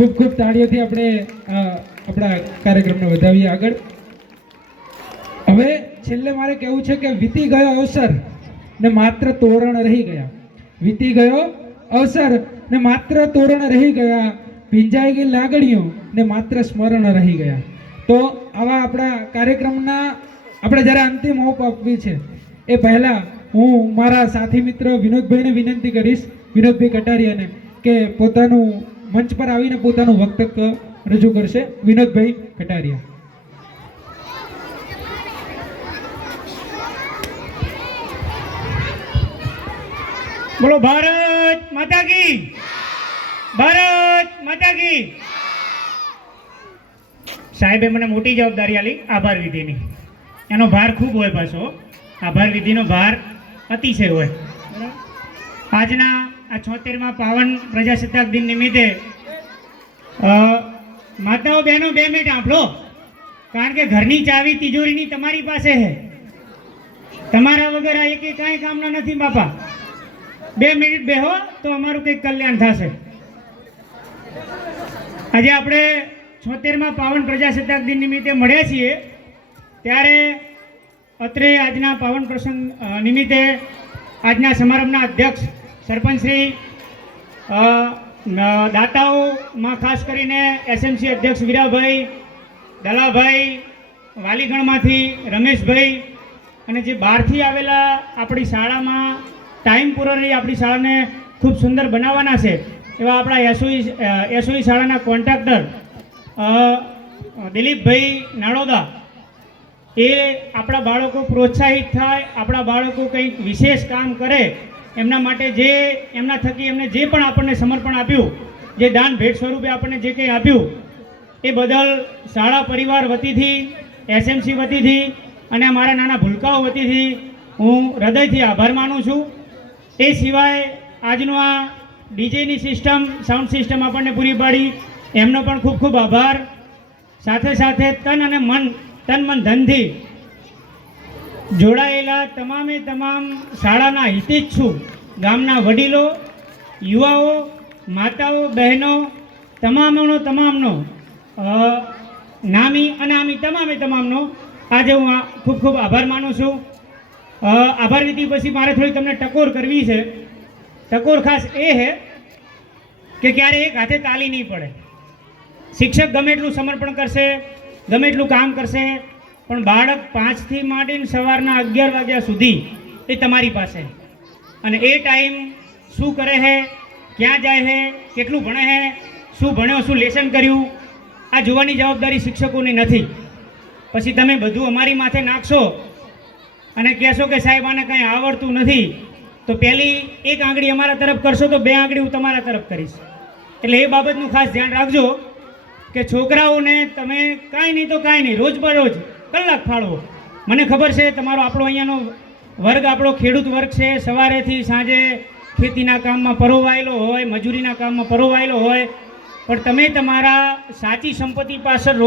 ખૂબ ખૂબ તાળીઓથી આપણે આપણા કાર્યક્રમને વધાવીએ આગળ. હવે છેલ્લે મારે કહેવું છે કે વીતી ગયો અવસર ને માત્ર તોરણ રહી ગયા. વીતી ગયો અવસર ને માત્ર તોરણ રહી ગયા, ભીંજાઈ ગઈ લાગણીઓ ને માત્ર સ્મરણ રહી ગયા. તો આવા આપણા કાર્યક્રમના આપણે જ્યારે અંતિમ ઓપ આપવી છે એ પહેલાં હું મારા સાથી મિત્ર વિનોદભાઈને વિનંતી કરીશ, વિનોદભાઈ કટારિયાને, કે પોતાનું મંચ પર આવીને પોતાનું વક્તવ્ય રજૂ કરશે. વિનોદભાઈ કટારિયા. બોલો ભારત માતા કી, ભારત માતા કી. સાહેબે મને મોટી જવાબદારી આલી આભાર વિધિની. એનો ભાર ખૂબ હોય, પાછો આભાર વિધિનો ભાર અતિશય હોય. આજના આ 76માં પાવન પ્રજાસત્તાક દિન નિમિત્તે માતાઓ બહેનો 2 મિનિટ આંભળો, કારણ કે ઘરની ચાવી તિજોરીની તમારી પાસે છે. તમારા વગર આ એક કાંઈ કામના નથી બાપા. 2 મિનિટ બેહો તો અમારું કંઈક કલ્યાણ થશે. આજે આપણે 76માં પાવન પ્રજાસત્તાક દિન નિમિત્તે મળ્યા છીએ, ત્યારે અત્રે આજના પાવન પ્રસંગ નિમિત્તે આજના સમારંભના અધ્યક્ષ સરપંચશ્રી, દાતાઓમાં ખાસ કરીને એસએમસી અધ્યક્ષ વીરાભાઈ, દલાભાઈ, વાલીગણમાંથી રમેશભાઈ, અને જે બહારથી આવેલા આપણી શાળામાં ટાઈમ પૂરો રહી આપણી શાળાને ખૂબ સુંદર બનાવવાના છે એવા આપણા એસઓઈ શાળાના કોન્ટ્રાક્ટર દિલીપભાઈ નાડોદા, એ આપણા બાળકો પ્રોત્સાહિત થાય, આપણા બાળકો કંઈક વિશેષ કામ કરે, એમના માટે જે એમના થકી એમને જે પણ આપણને સમર્પણ આપ્યું, જે દાન ભેટ સ્વરૂપે આપણને જે કંઈ આપ્યું, એ બદલ શાળા પરિવાર વતીથી, એસએમસી વતીથી અને અમારા નાના ભૂલકાઓ વતીથી હું હૃદયથી આભાર માનું છું. એ સિવાય આજનું આ ડીજેની સિસ્ટમ, સાઉન્ડ સિસ્ટમ આપણને પૂરી પાડી, એમનો પણ ખૂબ ખૂબ આભાર. સાથે સાથે તન મન ધનથી જોડાયેલા તમામે તમામ શાળાના હિતેચ્છુ ગામના વડીલો, યુવાઓ, માતાઓ, બહેનો, તમામનો નામી અનામી તમામનો આજે હું ખૂબ ખૂબ આભાર માનું છું. આભાર વિધિ પછી મારે થોડી તમને ટકોર કરવી છે. ટકોર ખાસ એ છે કે ક્યારે એક હાથે તાલી નહીં પડે. શિક્ષક ગમે એટલું સમર્પણ કરશે, ગમે એટલું કામ કરશે, પણ બાળક 5 થી માંડીને સવારના 11 વાગ્યા સુધી એ તમારી પાસે. અને એ ટાઈમ શું કરે છે, ક્યાં જાય છે, કેટલું ભણે છે, શું ભણ્યો, શું લેસન કર્યું, આ જોવાની જવાબદારી શિક્ષકોની નથી. પછી તમે બધું અમારી માથે નાખશો અને કહેશો કે સાહેબ આને કંઈ આવડતું નથી, તો પહેલી એક આંગળી અમારા તરફ કરશો તો બે આંગળી હું તમારા તરફ કરીશ. એટલે એ બાબતનું ખાસ ધ્યાન રાખજો કે છોકરાઓને તમે કાંઈ નહીં તો કાંઈ નહીં, રોજબરોજ કલાક ફાળવો. મને ખબર છે તમારો આપણો અહીંયાનો વર્ગ આપણો ખેડૂત વર્ગ છે, સવારેથી સાંજે ખેતીના કામમાં પરોવાયેલો હોય, મજૂરીના કામમાં પરોવાયેલો હોય, પણ તમે તમારા સાચી સંપત્તિ પાછળ